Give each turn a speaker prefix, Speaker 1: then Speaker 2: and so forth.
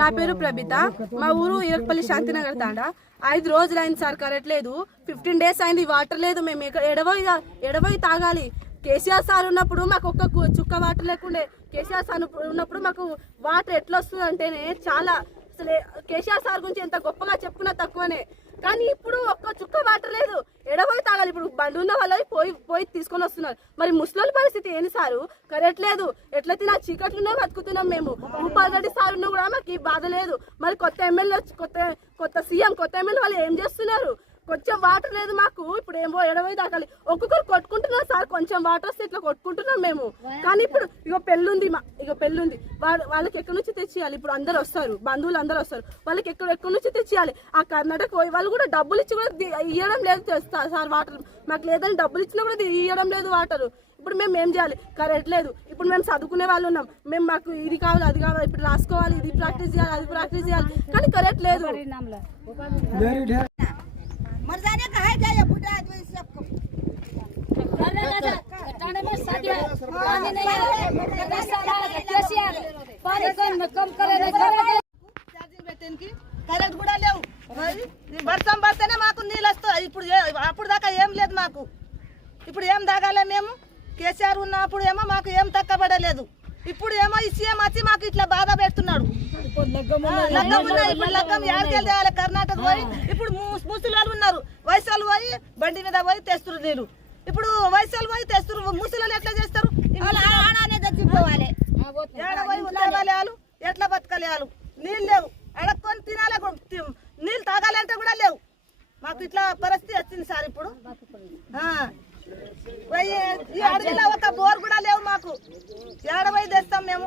Speaker 1: నా పేరు ప్రభిత మా ఊరు ఇరక్పల్లి శాంతినగర్ తాండ. ఐదు రోజులు అయింది సార్ కరెంట్ లేదు ఫిఫ్టీన్ డేస్ అయింది వాటర్ లేదు. మేము ఎడవై ఎడవై తాగాలి. కేసీఆర్ సార్ ఉన్నప్పుడు మాకు ఒక్క చుక్క వాటర్ లేకుండే. కేసీఆర్ సార్ ఉన్నప్పుడు మాకు వాటర్ ఎట్లా వస్తుంది అంటేనే చాలా అసలు కేసీఆర్ సార్ గురించి ఎంత గొప్పగా చెప్పుకున్నా తక్కువనే. కానీ ఇప్పుడు ఒక్క చుక్క వాటర్ లేదు ఇప్పుడు బండి ఉన్న వాళ్ళు పోయి పోయి తీసుకొని వస్తున్నారు. మరి ముసలి పరిస్థితి ఏంది సారు? కరెక్ట్ లేదు. ఎట్లా తినా? చీకట్లునే బతుకుతున్నాం మేము. భూపాల్ రెడ్డి సార్ ఉన్నా కూడా మాకు ఈ బాధ లేదు. మరి కొత్త ఎమ్మెల్యే కొత్త కొత్త సీఎం కొత్త ఎమ్మెల్యే వాళ్ళు ఏం చేస్తున్నారు? కొంచెం వాటర్ లేదు మాకు. ఇప్పుడు ఏమో ఎడవై తాగాలి ఒక్కొక్కరు కొట్టుకుంటున్నారు సార్. కొంచెం వాటర్ వస్తే ఇట్లా కొట్టుకుంటున్నాం మేము. కానీ ఇప్పుడు ఇగో పెళ్ళుంది మా ఇగో పెళ్ళుంది. వాళ్ళకి ఎక్కడి నుంచి తెచ్చియాలి? ఇప్పుడు అందరు వస్తారు. బంధువులు అందరూ వస్తారు. వాళ్ళకి ఎక్కడ ఎక్కడి నుంచి తెచ్చియాలి? ఆ కర్ణాటక పోయి వాళ్ళు కూడా డబ్బులు ఇచ్చి కూడా ఇయ్యడం లేదు తెస్తా- సార్ వాటర్. మాకు లేదని డబ్బులు ఇచ్చినా కూడా ఇయ్యడం లేదు వాటర్. ఇప్పుడు మేము ఏం చేయాలి? కరెంట్ లేదు. ఇప్పుడు మేము చదువుకునే వాళ్ళు ఉన్నాం. మేము మాకు ఇది కావాలి అది కావాలి ఇప్పుడు రాసుకోవాలి ఇది ప్రాక్టీస్ చేయాలి అది ప్రాక్టీస్ చేయాలి. కానీ కరెంట్ లేదు.
Speaker 2: मर जाने का है क्या ये बूढ़ा आदमी सबको
Speaker 3: ठंडे में शादी है पानी नहीं है रास्ता है कैशियर पानी कम कम करे नहीं करे
Speaker 2: ఛార్జింగ్ పెట్టేకి కరెంట్ కూడా లేవు మరి ఈ వర్షం పడితేనే మాకు నీళ్ళు వస్తాయి ఇప్పుడు ఏ- అప్పుడు దాకా ఏం లేదు మాకు ఇప్పుడు ఏం తాగాలే మేము కేసీఆర్ ఉన్నప్పుడు ఏమో మాకు ఏం తక్కబడలేదు ఇప్పుడు ఏమో ఈ సీఎం వచ్చి మాకు ఇట్లా బాధ పెడుతున్నాడు ఆ, లగ్గం ఉన్నాయి ఇప్పుడు లగ్గం తేవాలి కర్ణాటక పోయి ఇప్పుడు ము- ముసలి వాళ్ళు ఉన్నారు. వయసు వాళ్ళు పోయి బండి మీద పోయి తెస్తున్నారు నీళ్ళు. ఇప్పుడు వయసు వాళ్ళు పోయి తెస్తున్నారు ముసలి వాళ్ళు ఎట్లా చేస్తారు? వాళ్ళు ఎట్లా బతకాలి వాళ్ళు? నీళ్ళు లేవు. అడక్కొని తినాలి నీళ్ళు తాగాలంటే కూడా లేవు. మాకు ఇట్లా పరిస్థితి వచ్చింది సార్ ఇప్పుడు. ఆ. పోయి ఈ అడవిలో ఒక బోర్ కూడా లేవు మాకు. ఏడ పోయి తెస్తాం మేము?